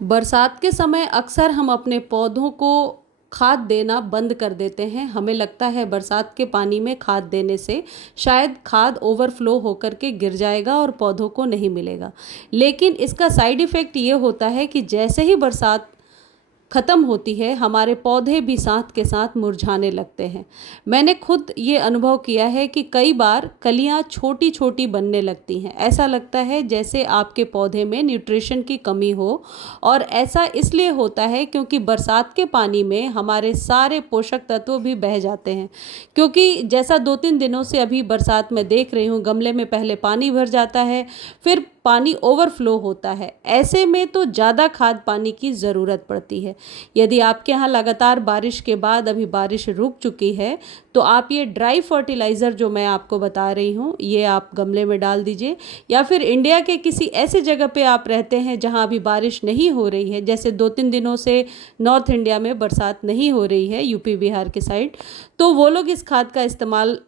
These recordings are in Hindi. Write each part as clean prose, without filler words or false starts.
बरसात के समय अक्सर हम अपने पौधों को खाद देना बंद कर देते हैं। हमें लगता है बरसात के पानी में खाद देने से शायद खाद ओवरफ्लो होकर के गिर जाएगा और पौधों को नहीं मिलेगा। लेकिन इसका साइड इफ़ेक्ट ये होता है कि जैसे ही बरसात ख़त्म होती है हमारे पौधे भी साथ के साथ मुरझाने लगते हैं। मैंने खुद ये अनुभव किया है कि कई बार कलियां छोटी छोटी बनने लगती हैं। ऐसा लगता है जैसे आपके पौधे में न्यूट्रिशन की कमी हो, और ऐसा इसलिए होता है क्योंकि बरसात के पानी में हमारे सारे पोषक तत्व भी बह जाते हैं। क्योंकि जैसा 2-3 दिनों से अभी बरसात में देख रही हूँ, गमले में पहले पानी भर जाता है, फिर पानी ओवरफ्लो होता है। ऐसे में तो ज़्यादा खाद पानी की ज़रूरत पड़ती है। यदि आपके यहाँ लगातार बारिश के बाद अभी बारिश रुक चुकी है तो आप ये ड्राई फर्टिलाइज़र जो मैं आपको बता रही हूँ ये आप गमले में डाल दीजिए। या फिर इंडिया के किसी ऐसे जगह पे आप रहते हैं जहाँ अभी बारिश नहीं हो रही है, जैसे 2-3 दिनों से नॉर्थ इंडिया में बरसात नहीं हो रही है, यूपी बिहार के साइड, तो वो लोग इस खाद का इस्तेमाल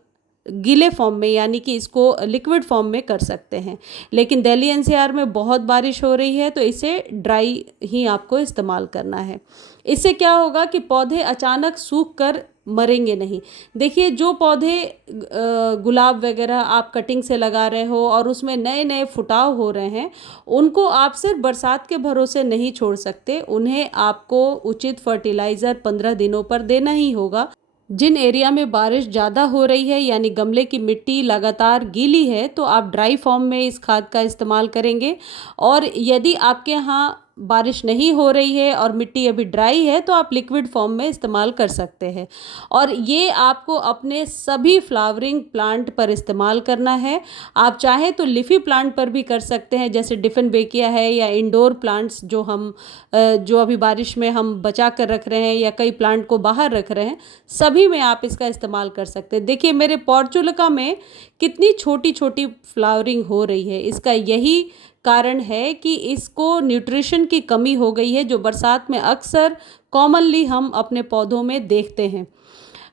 गीले फॉर्म में यानी कि इसको लिक्विड फॉर्म में कर सकते हैं। लेकिन दिल्ली एनसीआर में बहुत बारिश हो रही है तो इसे ड्राई ही आपको इस्तेमाल करना है। इससे क्या होगा कि पौधे अचानक सूख कर मरेंगे नहीं। देखिए, जो पौधे गुलाब वगैरह आप कटिंग से लगा रहे हो और उसमें नए नए फुटाव हो रहे हैं, उनको आप सिर्फ बरसात के भरोसे नहीं छोड़ सकते। उन्हें आपको उचित फर्टिलाइज़र 15 दिनों पर देना ही होगा। जिन एरिया में बारिश ज़्यादा हो रही है यानी गमले की मिट्टी लगातार गीली है तो आप ड्राई फॉर्म में इस खाद का इस्तेमाल करेंगे। और यदि आपके यहाँ बारिश नहीं हो रही है और मिट्टी अभी ड्राई है तो आप लिक्विड फॉर्म में इस्तेमाल कर सकते हैं। और ये आपको अपने सभी फ्लावरिंग प्लांट पर इस्तेमाल करना है। आप चाहें तो लीफी प्लांट पर भी कर सकते हैं, जैसे डिफिनबेकिया है या इंडोर प्लांट्स जो अभी बारिश में हम बचा कर रख रहे हैं या कई प्लांट को बाहर रख रहे हैं, सभी में आप इसका इस्तेमाल कर सकते हैं। देखिए, मेरे पॉर्चुलिका में कितनी छोटी छोटी फ्लावरिंग हो रही है। इसका यही कारण है कि इसको न्यूट्रिशन की कमी हो गई है, जो बरसात में अक्सर कॉमनली हम अपने पौधों में देखते हैं।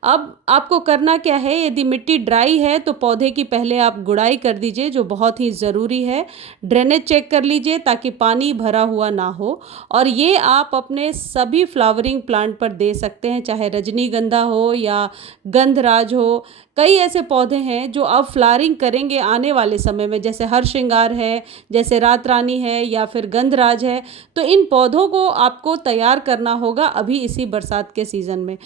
अब आपको करना क्या है, यदि मिट्टी ड्राई है तो पौधे की पहले आप गुड़ाई कर दीजिए, जो बहुत ही ज़रूरी है। ड्रेनेज चेक कर लीजिए ताकि पानी भरा हुआ ना हो। और ये आप अपने सभी फ्लावरिंग प्लांट पर दे सकते हैं, चाहे रजनीगंधा हो या गंधराज हो। कई ऐसे पौधे हैं जो अब फ्लावरिंग करेंगे आने वाले समय में, जैसे हर श्रृंगार है, जैसे रात रानी है या फिर गंधराज है। तो इन पौधों को आपको तैयार करना होगा अभी इसी बरसात के सीज़न में।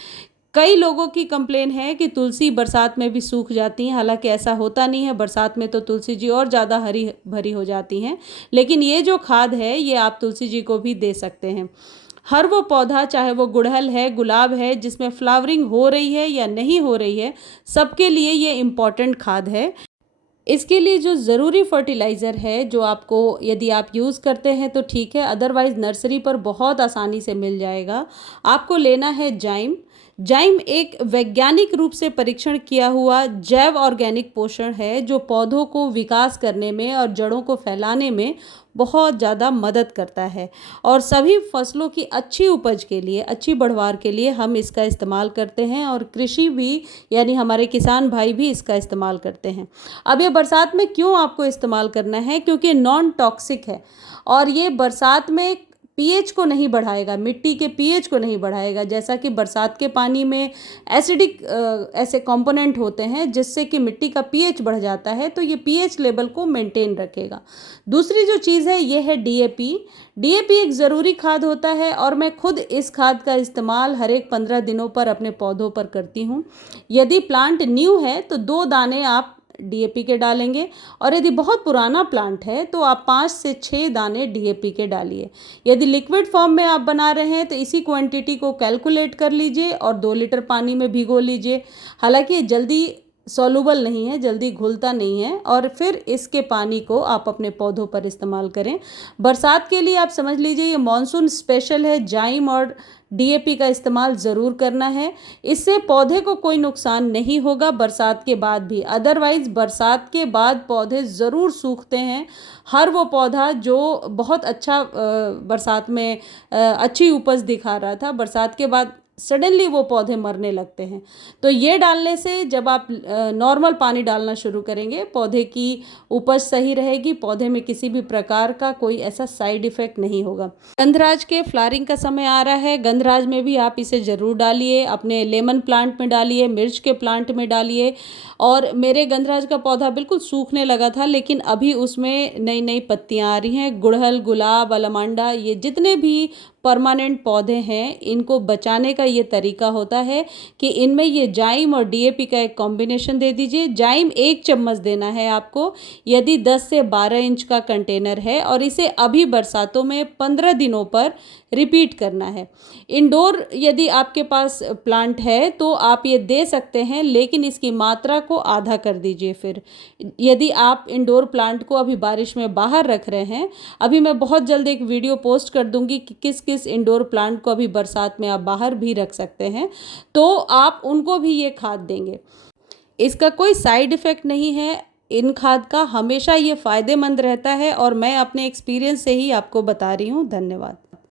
कई लोगों की कंप्लेन है कि तुलसी बरसात में भी सूख जाती हैं, हालांकि ऐसा होता नहीं है। बरसात में तो तुलसी जी और ज़्यादा हरी भरी हो जाती हैं। लेकिन ये जो खाद है ये आप तुलसी जी को भी दे सकते हैं। हर वो पौधा, चाहे वो गुड़हल है, गुलाब है, जिसमें फ्लावरिंग हो रही है या नहीं हो रही है, सबके लिए ये इम्पॉर्टेंट खाद है। इसके लिए जो ज़रूरी फर्टिलाइज़र है, जो आपको यदि आप यूज़ करते हैं तो ठीक है, अदरवाइज़ नर्सरी पर बहुत आसानी से मिल जाएगा। आपको लेना है जाइम। जाइम एक वैज्ञानिक रूप से परीक्षण किया हुआ जैव ऑर्गेनिक पोषण है, जो पौधों को विकास करने में और जड़ों को फैलाने में बहुत ज़्यादा मदद करता है। और सभी फसलों की अच्छी उपज के लिए, अच्छी बढ़वार के लिए हम इसका इस्तेमाल करते हैं, और कृषि भी यानी हमारे किसान भाई भी इसका इस्तेमाल करते हैं। अब ये बरसात में क्यों आपको इस्तेमाल करना है, क्योंकि नॉन टॉक्सिक है और ये बरसात में पीएच को नहीं बढ़ाएगा, मिट्टी के पीएच को नहीं बढ़ाएगा। जैसा कि बरसात के पानी में एसिडिक ऐसे कंपोनेंट होते हैं जिससे कि मिट्टी का पीएच बढ़ जाता है, तो ये पीएच लेवल को मेंटेन रखेगा। दूसरी जो चीज़ है ये है डीएपी। डीएपी एक ज़रूरी खाद होता है और मैं खुद इस खाद का इस्तेमाल हर एक 15 दिनों पर अपने पौधों पर करती हूँ। यदि प्लांट न्यू है तो 2 दाने आप डीएपी के डालेंगे, और यदि बहुत पुराना प्लांट है तो आप 5 से 6 दाने डीएपी के डालिए। यदि लिक्विड फॉर्म में आप बना रहे हैं तो इसी क्वांटिटी को कैलकुलेट कर लीजिए और 2 लीटर पानी में भिगो लीजिए। हालांकि ये जल्दी सॉल्युबल नहीं है, जल्दी घुलता नहीं है, और फिर इसके पानी को आप अपने पौधों पर इस्तेमाल करें। बरसात के लिए आप समझ लीजिए ये मॉनसून स्पेशल है। जाइम और डीएपी का इस्तेमाल ज़रूर करना है। इससे पौधे को कोई नुकसान नहीं होगा बरसात के बाद भी। अदरवाइज़ बरसात के बाद पौधे ज़रूर सूखते हैं। हर वो पौधा जो बहुत अच्छा बरसात में अच्छी उपज दिखा रहा था, बरसात के बाद सडनली वो पौधे मरने लगते हैं। तो ये डालने से जब आप नॉर्मल पानी डालना शुरू करेंगे, पौधे की उपज सही रहेगी, पौधे में किसी भी प्रकार का कोई ऐसा साइड इफ़ेक्ट नहीं होगा। गंधराज के फ्लावरिंग का समय आ रहा है, गंधराज में भी आप इसे ज़रूर डालिए, अपने लेमन प्लांट में डालिए, मिर्च के प्लांट में डालिए। और मेरे गंधराज का पौधा बिल्कुल सूखने लगा था, लेकिन अभी उसमें नई नई पत्तियां आ रही हैं। गुड़हल, गुलाब, अलमांडा, ये जितने भी परमानेंट पौधे हैं, इनको बचाने का ये तरीका होता है कि इनमें ये जाइम और डीएपी का एक कॉम्बिनेशन दे दीजिए। जाइम 1 चम्मच देना है आपको, यदि 10 से 12 इंच का कंटेनर है, और इसे अभी बरसातों में 15 दिनों पर रिपीट करना है। इंडोर यदि आपके पास प्लांट है तो आप ये दे सकते हैं, लेकिन इसकी मात्रा को आधा कर दीजिए। फिर यदि आप इंडोर प्लांट को अभी बारिश में बाहर रख रहे हैं, अभी मैं बहुत जल्द एक वीडियो पोस्ट कर दूंगी कि किस किस इंडोर प्लांट को अभी बरसात में आप बाहर भी रख सकते हैं, तो आप उनको भी ये खाद देंगे। इसका कोई साइड इफ़ेक्ट नहीं है, इन खाद का हमेशा ये फ़ायदेमंद रहता है, और मैं अपने एक्सपीरियंस से ही आपको बता रही हूँ। धन्यवाद।